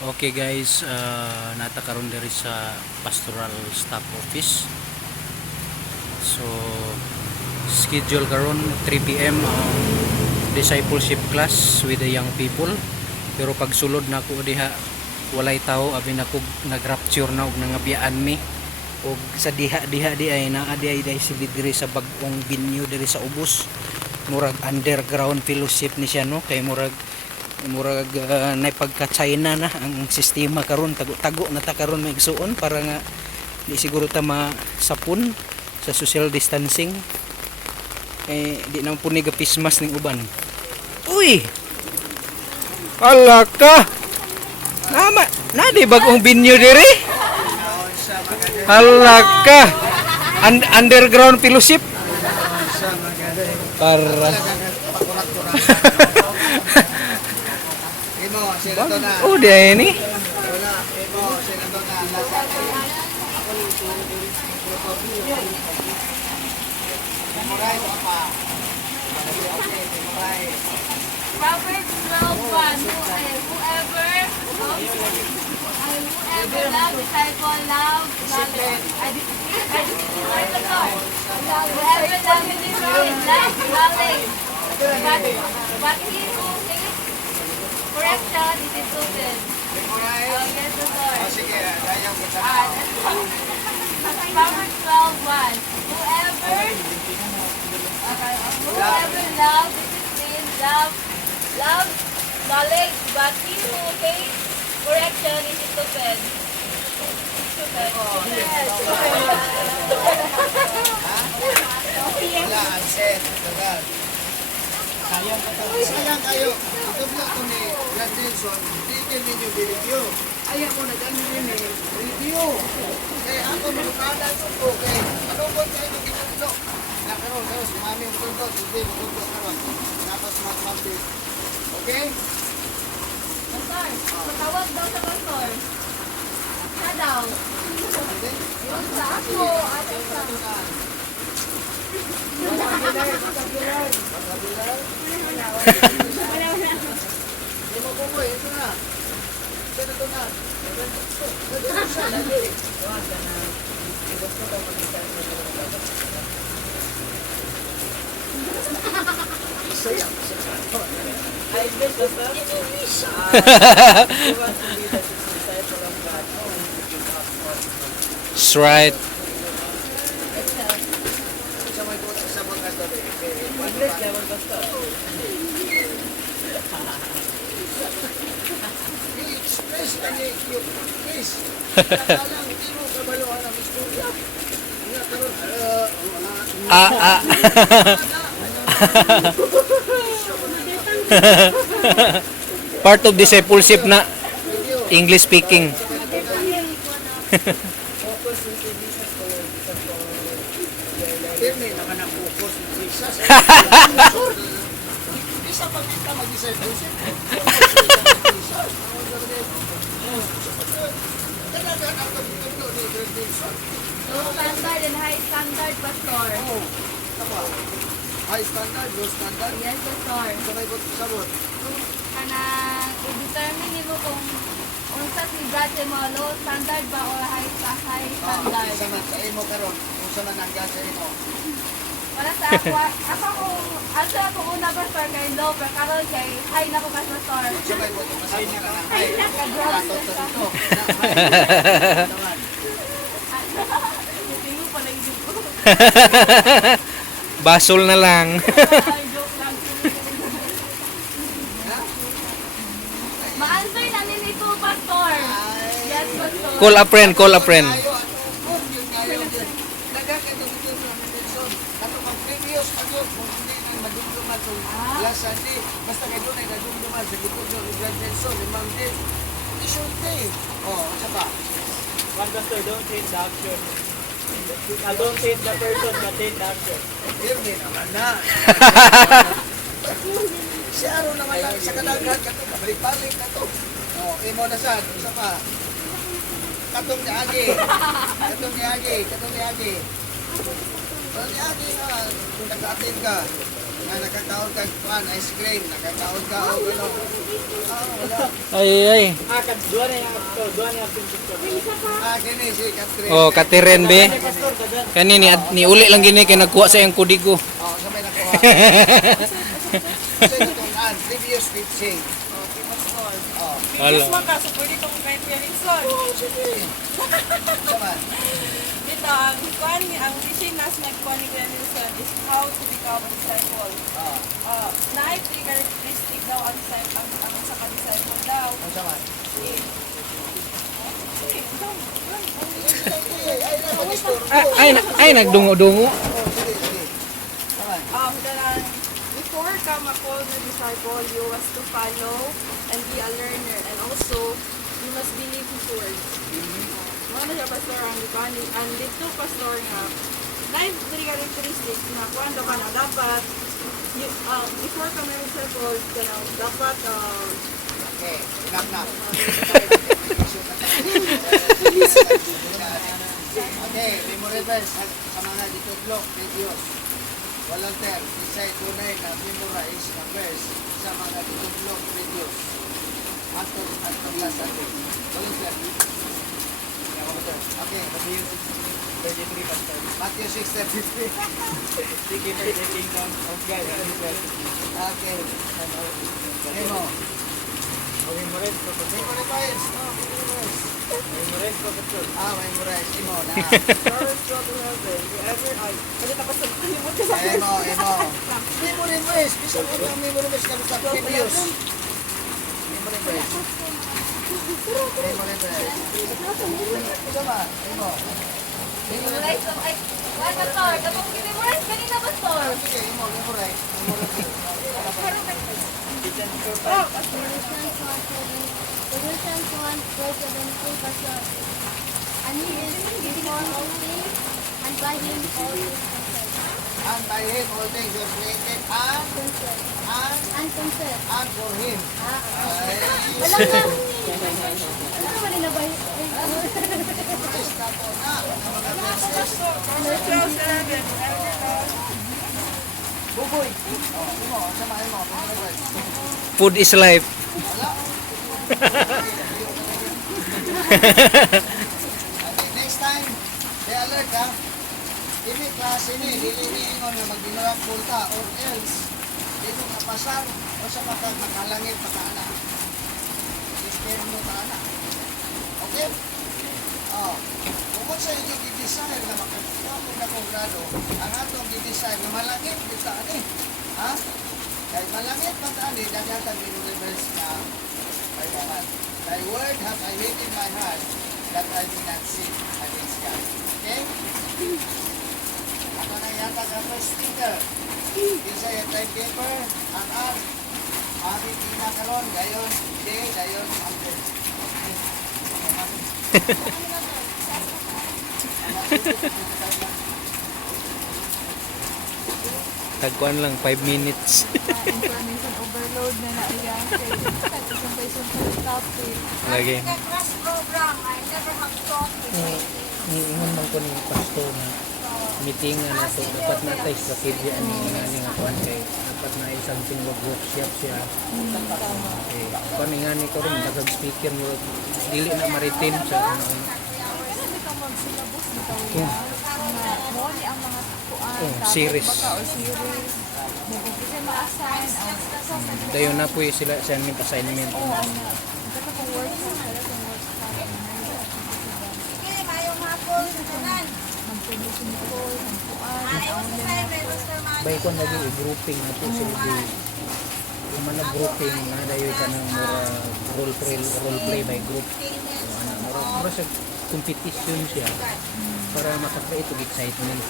Okay guys, nata karon diri sa pastoral staff office. So schedule karon 3 PM ang discipleship class with the young people. Pero pag sulod na ko diha walay tao, abi na ko nagrapture na og nangabiyaan mi. Og sa diha di ay naa di ay sila diri sa bag-ong venue diri sa Ubos. Murag underground fellowship ni siya, no, kay murag nay pagka China na ang sistema karon, tago na ta karon may igsuon para nga di siguro ta masapon sa social distancing, kay di na po ni gapismas ning uban. Uy, alaka na di bagong binyo diri, alaka underground fellowship para oh dia ini Proverbs 12:1. Whoever love disciple love knowledge. Whoever love disciple love knowledge. But he who hates correction is stupid. Yes, the Lord. Proverbs 12:1. Whoever loves discipline loves knowledge, but he who hates correction is stupid. Stupid. Sayang kayo. Ito po ito ni Brad Nelson. Titin ninyo video. Ayaw mo na gano'n rin review. Kaya ako manukada ito po. Kaya manukod kayo ng ginaglo. Nakaroon kayo si mami yung tundot. Hindi mo tundot naman. Dapat mag-mabit. Okay? Pastor, matawag daw sa pastor. Siya daw. Yun sa ako. Ate sa. Hindi mo kumoy. Ito na. Ito na. that's right. I-express na niya yung please. Nakalang hindi mo kabaluhan ang istorya. Nga karoon, Part of discipleship na English speaking. Pirme naman ang focus ng Jesus. Isa pa kita mag-discipleship. Talagang ang pagtutulo ni Brad Nelson. Low standard and high standard, pastor. High standard, low standard. Yes, pastor. Sabay ko sabot. Kanang i-determine mo kung unsa si judge mo, low standard ba o high standard. Isa man sa imo karon, kung sa man ang gasa imo. Wala sa ako, ako una pastor kay low, pero karon kay high na ko pastor. Sabay ko pasabot ka na. High na ka, Ato to dito. Hindi mo pala yung ko. Basol na lang. Ay, joke lang. Ma-answer na nito, pastor. Yes, pastor. Call a friend, call a friend. Last Sunday, basta kayo doon ay nagdumduman sa likod ng Brad Nelson, ni Ma'am Des. Isunte. Isa pa. One pastor, don't change the action. Don't change the person, but change the action. Hindi naman na. Si Aaron naman lang sa kadagat, kato, kabalik-balik na to. Imo na sad, isa pa. Katong ni Agi. Katong ni Agi. Katong ni Agi na, kung nag-attend ka. nga nakakaon kag kuan ice cream, nakakaon ka o gano'n. Wala. Ay. Dua na yung picture. Kini si Catherine. Oh, Katiren be. Pastor, kadan. Kani ni uli lang gini kay nagkuha sa iyang kudigo. Sa may nakuha. Sa itong previous teaching. Wala. Kaso pwede itong kay Pierinson. Saman. Dito, ang teaching nas nagkuha ni Pierinson is how to become a disciple. Naay three characteristic daw ang sa ka-disciple daw. Saman. Ay nagdungo-dungo. Sige. Saman. Before ka ma-call na disciple, you was to follow and be a learner. And also, you must believe His words. Mga siya, Pastor, ang ikuan. And dito, Pastor, nga, life very characteristic na kuan ka na dapat, before ka may disciple, dapat, Okay, knock knock. Okay, memory verse sa mga ditutlok, videos. Volunteer, isa'y tunay na memorize na verse sa mga ditutlok, videos. Atong last Sunday. Volunteer. Okay, Matthew 33, Pastor. Matthew 6:33. Seeking first the kingdom of God and His righteousness. Okay. Emo. Memorize ko, Pastor. Memory verse. Memorize. Memorize ko, Pastor. Memorize. Emo na. First go to heaven, whoever kasi tapos nagkalimot ka sa Emo. Memory verse. Bisa mo yung memory verse kami sa videos. Memory verse. Memory verse. Ito ba? Emo. Memorize of ay, Pastor, dapat memorize kanina, Pastor. Sige, Emo. Memorize. Colossians 1:17, Pastor. And He is before all things, and by Him all things consist. And by Him all things were created and Consist. and for Him. Wala nga. Ano naman din na ba? Memorize na po na. Mga verses. Buboy. Emo. Sama Emo. Memory verse. Food is life. Okay, next time, be alert ha. Ini klase ni, ingon nga magdinurang kulta or else, dito kapasar o sa makalangit makaana. Sistema mo kaana. Okay? Kung sa inyo i-design na makapapag na kong grado, ang atong i-design na malangit dito ani. Ha? Kaya malangit pa ani, dagatang universe na kailangan. Thy word have I hid in my heart that I may not sin against God. Okay? Ako na yata ka first sticker. Isa yung timekeeper, ang art. Aming pinakaroon, gayon, hindi, gayon, after. Tagkuan lang 5 minutes. information overload na naiyang isang person sa topic. Lagi. Crash program, I never have thought this. Ingon man ko ni pastor na meeting na to dapat na tayo strategy ani nga kuan kay dapat na isang workshop siya. Okay. Kuan nga ni karon dagag speaker mo dili na ma-retain sa ano. Kailan di ka mag-syllabus bitaw ya? Mo ni ang mga kuan series. baka or series. Mo kasi ma-assign Dayon na po sila sa aming assignment. Dapat kung workshop, dapat kung workshop. Sige, mayong hapon, kanan. Magpili-simple, ang kuan, Ayaw ang ko sa may Mr. Man. Bay ko nagi grouping na po sila di yung mga grouping na dayon ka ng mura role play by group. Mura sa competition siya para makakreate og excitement.